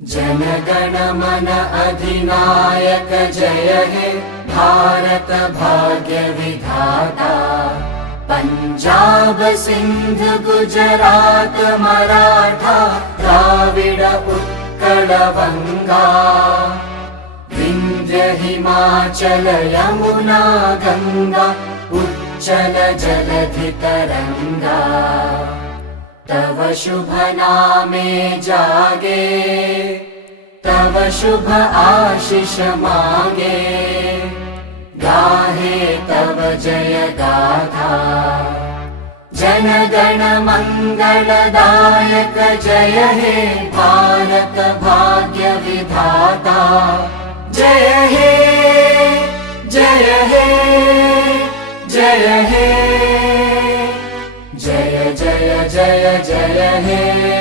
जनगण मन अधिनायक जय हे भारत भाग्य विधाता। पंजाब सिंध गुजरात मराठा द्राविड उत्कल वंगा। विंध्य हिमाचल यमुना गंगा उच्चल जलधि तरंगा। तव शुभ नामे जागे तव शुभ आशीष मांगे। गाहे तव जय गाथा जनगण मंगलदायक जय हे भारत भाग्य विधाता। जय हे जय हे जय हे जय जय जय जय हे।